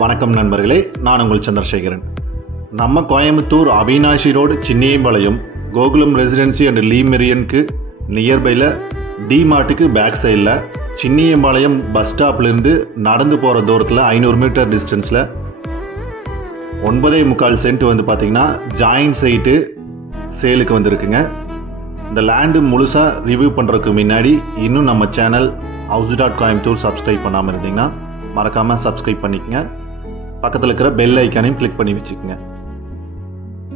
வணக்கம் நண்பர்களே, நான் உங்கள் சந்திரசேகரன். நம்ம Coimbatore Avinashi road Chinniyampalayam Gokulam residency and Le மெரியனுக்கு நியர்பையில் டிமார்ட்டுக்கு பேக் சைடில் சின்னியம்பாளையம் பஸ் ஸ்டாப்லேருந்து நடந்து போகிற தூரத்தில் 500 மீட்டர் டிஸ்டன்ஸில் 9.25 சென்ட் வந்து பார்த்திங்கன்னா ஜாயின்ட் சைட்டு சேலுக்கு வந்திருக்குங்க. இந்த லேண்டு முழுசாக ரிவ்யூ பண்ணுறதுக்கு முன்னாடி இன்னும் நம்ம சேனல் house.coimbatore சப்ஸ்கிரைப் பண்ணாமல் இருந்தீங்கன்னா மறக்காமல் சப்ஸ்கிரைப் பண்ணிக்கங்க. பக்கத்தில் இருக்கிற பெல் ஐக்கானையும் கிளிக் பண்ணி வச்சுக்கோங்க.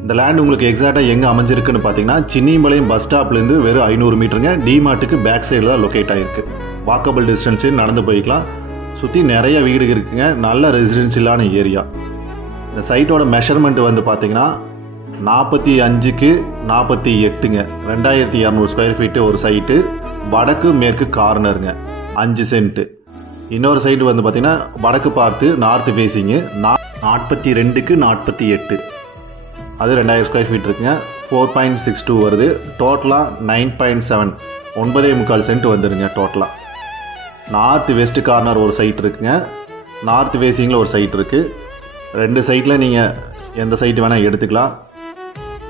இந்த லேண்ட் உங்களுக்கு எக்ஸாக்டாக எங்கே அமைஞ்சிருக்குன்னு பார்த்தீங்கன்னா சின்னியம்பாளையம் பஸ் ஸ்டாப்லேருந்து வெறும் 500 மீட்டருங்க. டிமார்ட்டுக்கு பேக் சைடில் தான் லொக்கேட் ஆகிருக்கு. வாக்கபிள் டிஸ்டன்ஸு நடந்து போய்க்கலாம். சுற்றி நிறைய வீடு இருக்குங்க. நல்ல ரெசிடென்சியலான ஏரியா. இந்த சைட்டோட மெஷர்மெண்ட் வந்து பார்த்தீங்கன்னா 45க்கு 48ங்க. 2200 ஸ்கொயர் ஃபீட்டு ஒரு சைட்டு. வடக்கு மேற்கு கார்னருங்க, 5 சென்ட்டு. இன்னொரு சைடு வந்து பார்த்திங்கன்னா வடக்கு பார்த்து நார்த் ஃபேஸிங்கு 42க்கு 48. அது 2000 ஸ்கொயர் ஃபீட் இருக்குங்க. 4.62 வருது. டோட்டலாக 9.7 9.25 சென்ட் வந்துடுங்க டோட்டலாக. நார்த் வெஸ்ட் கார்னர் ஒரு சைட் இருக்குங்க. நார்த் ஃபேஸிங்கில் ஒரு சைட் இருக்குது. 2 சைட்டில் நீங்கள் எந்த சைட்டு வேணால் எடுத்துக்கலாம்.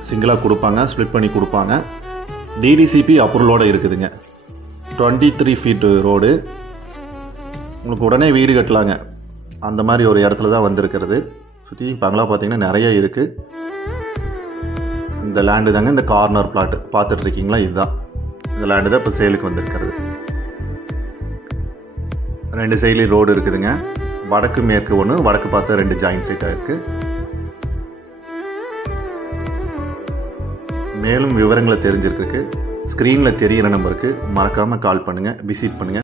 சிங்கிளாக கொடுப்பாங்க, ஸ்ப்ளிட் பண்ணி கொடுப்பாங்க. டிடிசிபி அப்ரூவலோடு இருக்குதுங்க. 23 ஃபீட் ரோடு. உங்களுக்கு உடனே வீடு கட்டலாங்க, அந்த மாதிரி ஒரு இடத்துல தான் வந்திருக்கிறது. சுற்றி பங்களா பார்த்திங்கன்னா நிறைய இருக்குது. இந்த லேண்டு தாங்க இந்த கார்னர் பிளாட் பார்த்துட்ருக்கீங்களா, இதுதான் இந்த லேண்டு தான் இப்போ சேலுக்கு வந்திருக்கிறது. 2 சைட்லேயும் ரோடு இருக்குதுங்க. வடக்கு மேற்கு ஒன்று, வடக்கு பார்த்து 2 ஜாயின்ட் சைட்டாக இருக்குது. மேலும் விவரங்களை தெரிஞ்சிருக்கு ஸ்க்ரீனில் தெரிகிற நம்பருக்கு மறக்காமல் கால் பண்ணுங்கள், விசிட் பண்ணுங்கள்.